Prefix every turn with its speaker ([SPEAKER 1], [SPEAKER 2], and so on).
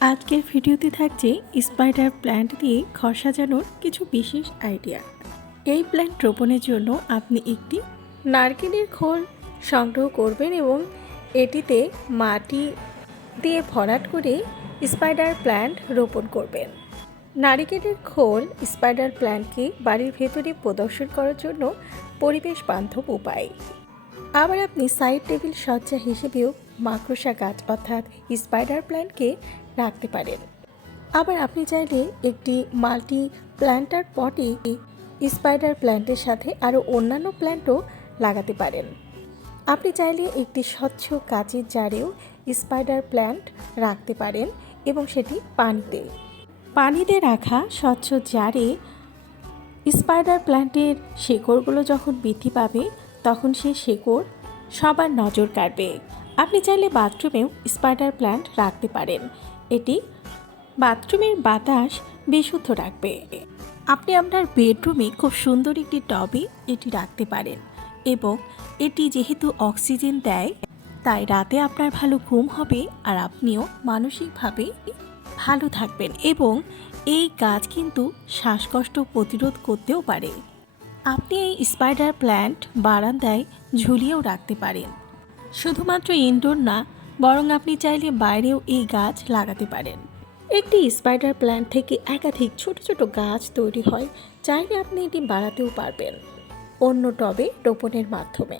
[SPEAKER 1] আজকের ভিডিওতে থাকছে স্পাইডার প্ল্যান্ট দিয়ে ঘর সাজানোর কিছু বিশেষ আইডিয়া এই প্ল্যান্ট রোপণের জন্য আপনি একটি নারকেলের খোল সংগ্রহ করবেন এবং এটিতে মাটি দিয়ে ভরাট করে স্পাইডার প্ল্যান্ট রোপণ করবেন। নারিকেলের খোল স্পাইডার প্ল্যান্টকে বাড়ির ভেতরে প্রদর্শন করার জন্য পরিবেশ বান্ধব উপায়। আবার আপনি সাইড টেবিল সজ্জা হিসেবেও মাকড়সা গাছ অর্থাৎ স্পাইডার প্ল্যান্টকে রাখতে পারেন। আবার আপনি চাইলে একটি মাল্টি প্ল্যান্টার পটে স্পাইডার প্ল্যান্টের সাথে আরও অন্যান্য প্ল্যান্টও লাগাতে পারেন। আপনি চাইলে একটি স্বচ্ছ কাচের জারেও স্পাইডার প্ল্যান্ট রাখতে পারেন এবং সেটি পানিতে। পানিতে রাখা স্বচ্ছ জারে স্পাইডার প্ল্যান্টের শেকড়গুলো যখন বৃদ্ধি পাবে তখন সে শেকড় সবার নজর কাড়বে আপনি চাইলে বাথরুমেও স্পাইডার প্ল্যান্ট রাখতে পারেন। এটি বাথরুমের বাতাস বিশুদ্ধ রাখবে। আপনি আপনার বেডরুমে খুব সুন্দর একটি টবে এটি রাখতে পারেন এবং এটি যেহেতু অক্সিজেন দেয়, তাই রাতে আপনার ভালো ঘুম হবে আর আপনিও মানসিকভাবে ভালো থাকবেন এবং এই গাছ কিন্তু শ্বাসকষ্ট প্রতিরোধ করতেও পারে। আপনি এই স্পাইডার প্ল্যান্ট বারান্দায় ঝুলিয়েও রাখতে পারেন। শুধুমাত্র ইনডোর না, বরং আপনি চাইলে বাইরেও এই গাছ লাগাতে পারেন। একটি স্পাইডার প্ল্যান্ট থেকে একাধিক ছোট ছোট গাছ তৈরি হয়, চাইলে আপনি এটি বাড়াতেও পারবেন। অন্য টবে রোপণের মাধ্যমে।